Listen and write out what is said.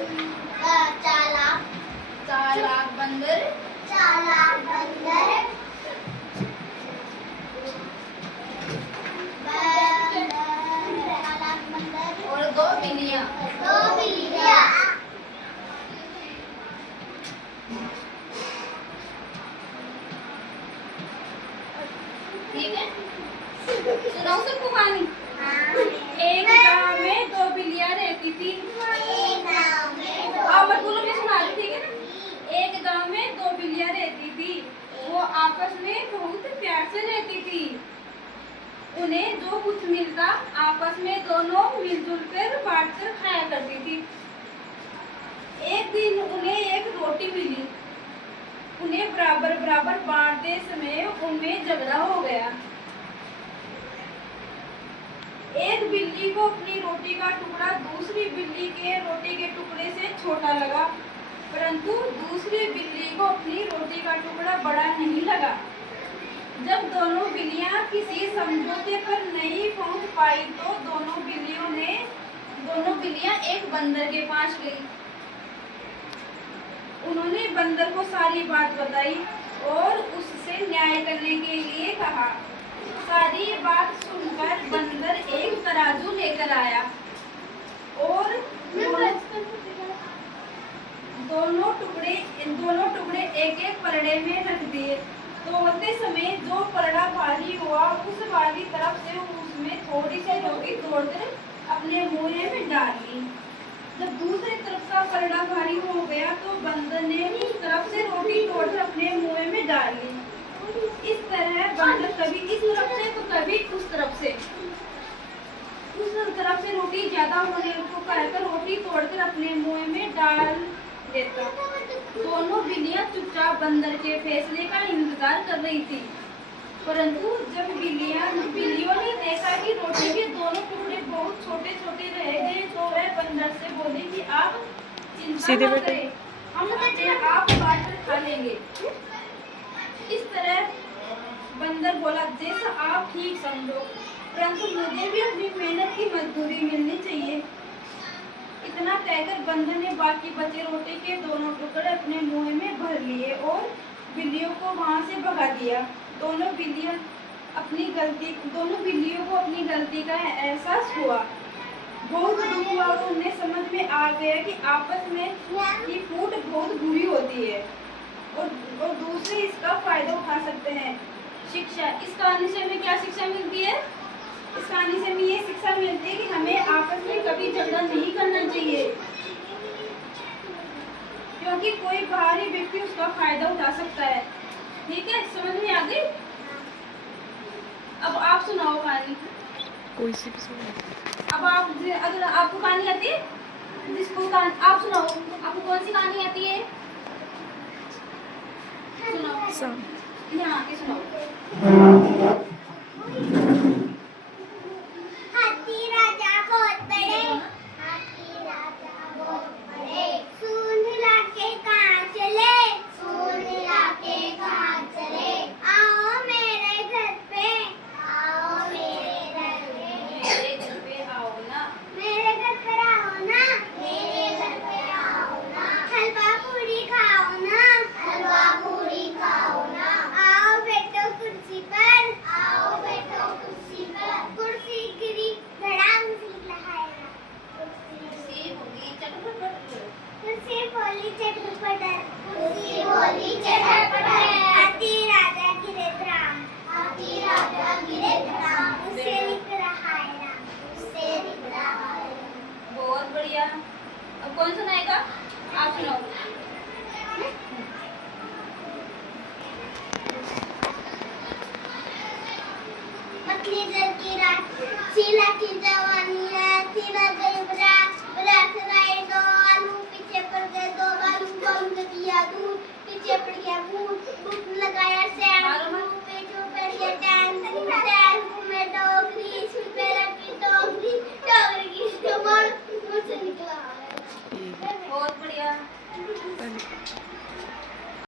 चालाक चालाक बंदर चालाक बंदर चालाक बंदर और दो बिल्लियाँ। दो बिल्लियाँ ठीक है, सुनाओ सबको कहानी। हाँ। एक गांव में दो बिल्लियाँ रहती थी। एक गाँव में दो आप मत बोलो, मैं सुना रही, ठीक है ना। एक गांव में दो बिल्लियाँ रहती थी। वो आपस में बहुत प्यार से रहती थी। उन्हें जो कुछ मिलता आपस में दोनों मिलजुल कर बांट कर खाया करती थी। एक दिन उन्हें एक रोटी मिली। उन्हें बराबर बराबर बांटते समय उनमें झगड़ा हो गया। एक बिल्ली को अपनी रोटी का टुकड़ा दूसरी बिल्ली के रोटी के टुकड़े से छोटा लगा, परंतु दूसरी बिल्ली को अपनी रोटी का टुकड़ा बड़ा नहीं लगा। जब दोनों बिल्लियां किसी समझौते पर नहीं पहुंच पाई तो दोनों बिल्लियां एक बंदर के पास गई। उन्होंने बंदर को सारी बात बताई और उससे न्याय करने के लिए कहा। सारी बात सुनकर बंदर एक तराजू लेकर आया और दोनों टुकड़े एक एक पलड़े में रख दिए। तोड़ते समय जो पलड़ा भारी हुआ उस वाली तरफ से उसमें थोड़ी सी रोटी तोड़कर अपने मुंह में डाल ली। जब दूसरी तरफ का पलड़ा भारी हो गया तो बंदर ने उस तरफ से रोटी तोड़कर अपने मुंह में डाल ली। इस तरह बंदर कभी इस तरफ से तो कभी उस तरफ से। उस तरफ से रोटी ज्यादा होने को कहकर रोटी तोड़कर अपने मुंह में डाल देता। दोनों बिल्लियां चुपचाप बंदर के फैसले का इंतजार कर रही थी, परंतु जब बिल्लियों ने देखा कि रोटी के दोनों टुकड़े बहुत छोटे छोटे रह गए तो वह बंदर से बोली कि आप चिंता न करें, हम अपने आप बांट कर खा लेंगे। इस तरह बंदर बोला, जैसा आप ठीक समझो, परंतु मुझे भी अपनी मेहनत की मजदूरी मिलनी चाहिए। इतना कहकर बंदर ने बाकी बचे रोटी के दोनों टुकड़े अपने मुंह में भर लिए और बिल्लियों को वहां से भगा दिया। दोनों बिल्लियों को अपनी गलती का एहसास हुआ। बहुत दुख हुआ और उन्हें समझ में आ गया कि आपस में की फूट बहुत बुरी होती है और दूसरे इसका फायदा उठा सकते हैं। शिक्षा, इस कहानी से हमें क्या शिक्षा मिलती है? इस कहानी से हमें ये शिक्षा मिलती है कि हमें आपस में कभी झगड़ा नहीं करना चाहिए, क्योंकि कोई बाहरी व्यक्ति उसका फायदा उठा सकता है। ठीक है, समझ में आ गई? अब आप सुनाओ कहानी, कोई सी भी सुनाओ। अब आप, अगर आपको कहानी आती है, जिसको आप सुनाओ, आपको कौन सी कहानी आती है? सुनाओ, यहाँ आके सुनाओ। हाथी राजा बहुत बड़े, हाथी राजा बहुत बड़े, सूंड लाके कहाँ चले, सूंड लाके कहाँ चले, आओ मेरे घर पे, आओ मेरे घर पे, मेरे घर पे आओ ना, मेरे घर पे आओ ना, मेरे घर पे आओ ना, हलवा पूरी खाओ ना, हलवा पूरी खाओ ना, आओ बैठो कुर्सी पर, आओ बैठो कुर्सी पर, कुर्सी गिरी धड़ाम से लहाएगा, कुर्सी होगी चटपट, कुर्सी बोली चटपट, कुर्सी बोली चटपट, हाथी राजा गिरे धड़ाम, हाथी राजा गिरे धड़ाम, उससे लिख रहा है राम, उससे लिख रहा है राम। बहुत बढ़िया। अब कौन सुनाएगा? आप सुनाओ। मछली जल की रात, सीला की जवानी है, सीला गई बाजार से लाए दो आलू, पीछे पड़ गए दो आलू, बंद किया दूध, पीछे पड़ गया भूत, भूत लगाया सैर,